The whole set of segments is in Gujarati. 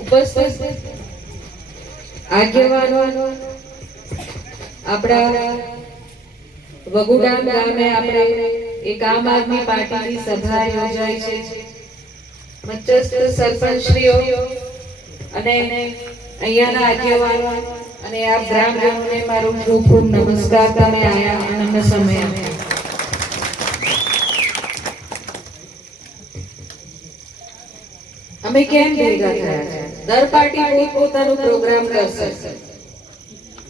ઉપસ્થિત આગેવાનો, આપણા વગુડામ ગામે આપણે એક આમ આદમી પાર્ટીની સભા યોજાઈ છે. મચસ્ત સરપંચશ્રીઓ અને અહીંયાના આગેવાનો અને આ ગ્રામજનોને મારું ખૂબ ખૂબ નમસ્કાર. તમે આયા આનંદ સમય. અમે કેમ ભેગા થયા છે? દર પાર્ટી પોતાનું પ્રોગ્રામ કરશે.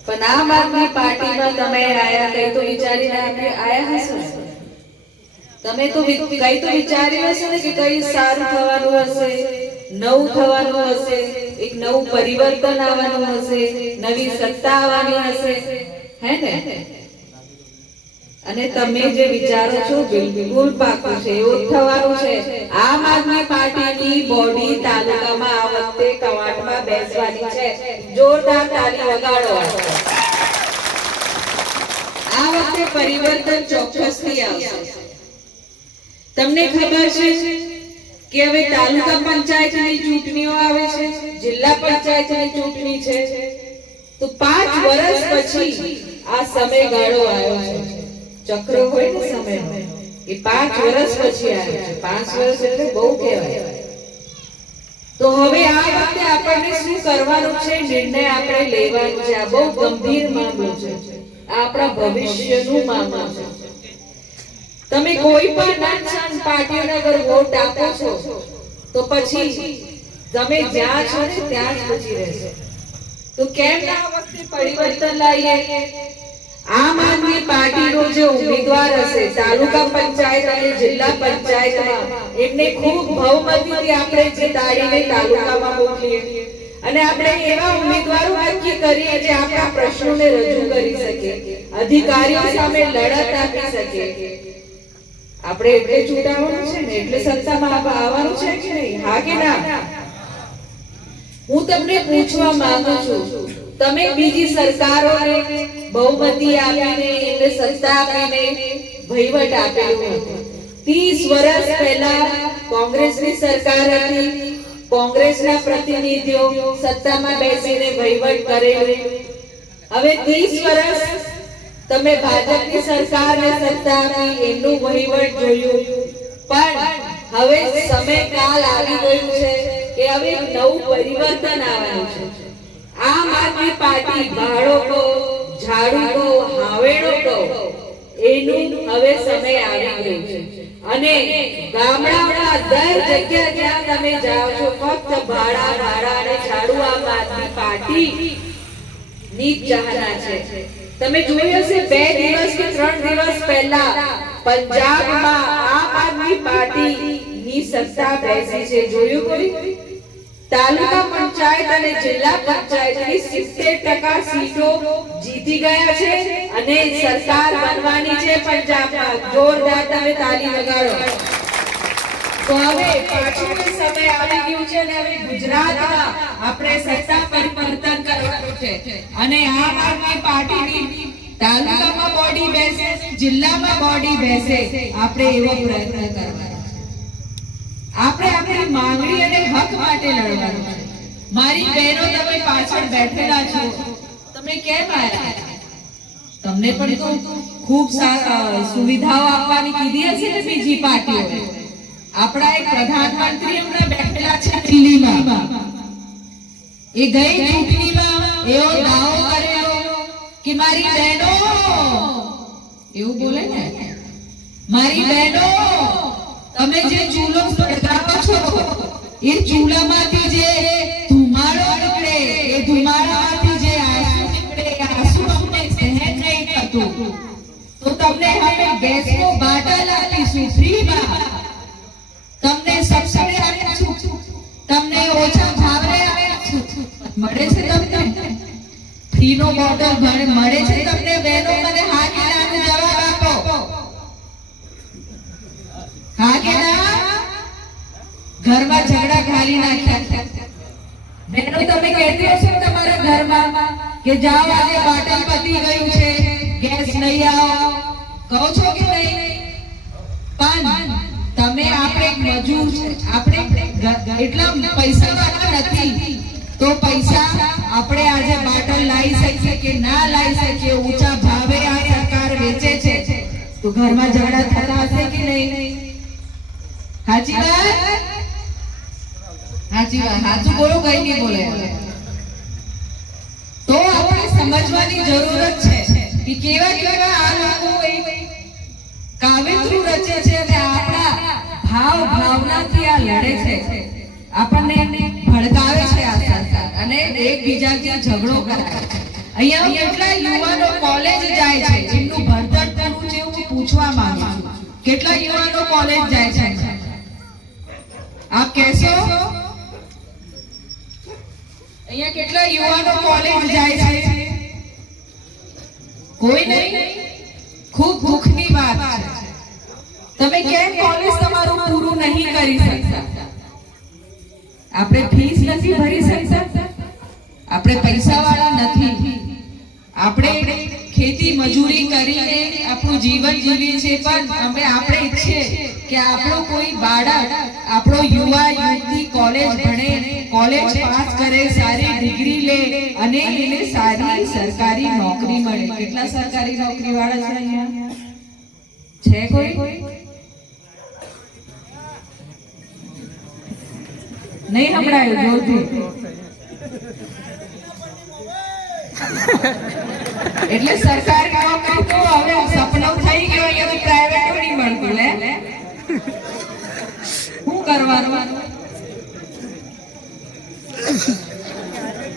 પણ આમ આદમી પાર્ટીમાં તમે આયા કઈ તો વિચારીને આપણે આયા હશો તમે તો કઈ તો વિચાર્યું હશે ને કે કઈ સારું થવાનું હશે, નવું થવાનું હશે, એક નવું પરિવર્તન આવવાનું હશે, નવી સત્તા આવવાની હશે. હે ને? અને તમે જે વિચારો છો, બિલકુલ પાકું છે, એવું થવાનું છે. આમ આદમી પાર્ટીની બોડી તાલુકામાં આ વખતે કવાટમાં બેસવાની છે. જોરદાર તાળી વગાડો. આ વખતે પરિવર્તન ચોક્કસથી આવશે. તમને ખબર છે કે હવે તાલુકા પંચાયતની ચૂંટણીઓ આવે છે, જિલ્લા પંચાયતની ચૂંટણી છે. તો પાંચ વર્ષ પછી આ સમયગાળો આવ્યો છે. ચક્ર હોય ને સમયનો, એ પાંચ વર્ષ પછી આવે છે. પાંચ વર્ષ એટલે બહુ કહેવાય. તો હવે આ વખતે આપણને શું કરવાનું છે? નિર્ણય આપણે લેવાનો છે. આ બહુ ગંભીર મામલો છે. આપણા ભવિષ્યનું મામલો છે. તમે કોઈ પણ નાનસાન પાર્ટીઓને વોટ આપો છો, તો પછી તમે જ્યાં છો ને ત્યાં જ પછી રહેશે. તો કેમ ના વખતે પરિવર્તન લાવીએ? આમ આદમી પાર્ટીનો જે ઉમેદવાર હશે, તાલુકા પંચાયત અને જિલ્લા પંચાયતમાં, એમને ખૂબ બહુમતીથી આપણે જીતાડીને તાલુકામાં મોકલીએ. અને આપણે એવા ઉમેદવારો નક્કી કરીએ જે આપણા પ્રશ્નોને રજૂ કરી શકે, અધિકારીઓ સામે લડત આપી શકે. આપણે એટલે ચૂંટાવાનું છે ને? એટલે સત્તામાં આવ- આવવાનું છે કે નહીં? હા કે ના? હું તમને પૂછવા માંગુ છું તમે બીજી સરકારોને બહુમતી આપીને એમને સત્તા આપીને વહીવટ આપેલું 30 વર્ષ પહેલા કોંગ્રેસની સરકાર હતી. કોંગ્રેસના પ્રતિનિધિઓ સત્તામાં બેસીને વહીવટ કરેલું. હવે 30 વર્ષ તમે ભાજપની સરકારને સત્તા આપી, એમનું વહીવટ જોયું. પણ હવે સમયકાલ આવી ગયું છે કે હવે નવું પરિવર્તન આવવાનું છે. આદમી પાર્ટી ભાડો કહો ઝાડુ કહો. એનું હવે સમય આવી ગયો છે. અને ગામડામાં દર જગ્યા જ્યાં તમે જાઓ છો, ફક્ત ભાડા ભાડા અને ઝાડુ આમ પાટી પાર્ટી ની ચાહના છે. તમે જોયું હશે, બે દિવસ કે ત્રણ દિવસ પહેલા પંજાબમાં આમ આદમી પાર્ટી ની સત્તા બેસી છે. જોયું કોઈ? તાલુકા પંચાયત અને જિલ્લા પંચાયતની સિત્તેર ટકા સીટો જીતી ગયા છે અને સરકાર બનવાની છે પંજાબમાં. જોરદાર તમે તાલી લગાડો. આપણે સત્તા પરિવર્તન કરવાનું અને આમ આદમી પાર્ટીની તાલુકામાં બોડી બેસે, જિલ્લામાં બોડી બેસે, આપણે એવો પ્રયત્ન કરવાનો આપણે આપણી માંગણી અને હક માટે લડવાનું છે. મારી બહેનો તમે પાછળ બેઠેલા છો. તમે કેમ આવ્યા? તમને પણ તો ખૂબ સુવિધાઓ આપવાની કીધી હશે ને બીજી પાર્ટીઓ આપણા એક પ્રધાનમંત્રી હમણાં બેઠેલા છે દિલ્હીમાં. એ ગઈ ચૂંટણીમાં એવો દાવો કરેલો કે મારી બહેનો, એવું બોલે ને? મારી બહેનો તમે જે ચૂલો સળગાવો છો, એ ચૂલામાંથી જે ધુમાડો નીકળે, એ ધુમાડામાંથી જે આંસુ નીકળે, એ આંસુ અમને સહન નહીં થતું. તો તમને હવે ગેસનો બાટલ આપીશું, ફ્રીમાં. તમને સબસિડી આપીશું, તમને ઓછા ભાવે આપીશું. મળે છે તમને? ફ્રીનો બોટલ ભણે મળે છે તમને? બહેનો મને હા કે નાનો જવાબ આપો ઘરમાં ઝઘડા ઘાલી નાખ્યા. બહેનો તમે કહેતી હશો તમારા ઘરમાં કે જાઓ, આજે બાટલ પતી ગયું છે, ગેસ નહીં આવો. કહો છો કે નહીં? પણ તમે આપણે મજૂર આપણે એટલા પૈસા નથી. તો પૈસા આપણે આજે બાટલ લાવી શકીએ કે ના લાવી શકીએ? ઊંચા ભાવે આ સરકાર વેચે છે. તો ઘરમાં ઝઘડા થતા હશે કે નહીં? સાચી વાત? હાજી વાત. સાચું બોલો, કઈ નહીં બોલે. તો આપણે સમજવાની જરૂરત છે કે કેવા કેવા આ લોકો કાવ્યત્રુ રચે છે અને આપણા ભાવ ભાવનાથી આ લડે છે. આપણને ભડકાવે છે આ સંસાર અને એકબીજાથી ઝઘડો કરાવે છે. અહીંયા કેટલા યુવાનો કોલેજ આપ કહેશો? અહીંયા કેટલા યુવાનો કોલેજ જાય છે? કોઈ નહીં. ખૂબ દુઃખની વાત છે. તમે કેમ કોલેજ તમારું પૂરું નહીં કરી શકતા? આપણે ફીસ નથી ભરી શકતા? આપણે પૈસા વાળા નથી. આપણે ખેતી મજૂરી કરીને આપણું જીવન જીવીએ છીએ. પણ અમે આપણે ઈચ્છીએ કે આપણો કોઈ બાળક આપણો યુવા યુવતી કોલેજ ભણે, કોલેજ પાસ કરે, સારી ડિગ્રી લે અને એને સારી સરકારી નોકરી મળે. કેટલા સરકારી નોકરી વાળા છે અહીંયા? છે કોઈ? નહીં સંભળાયું જોતું એટલે સરકારી નોકરી તો હવે સપનું થઈ ગયું, અહીંયા તો પ્રાઇવેટ નહીં મળતું લે કરવાનું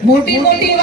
મોટી મોટી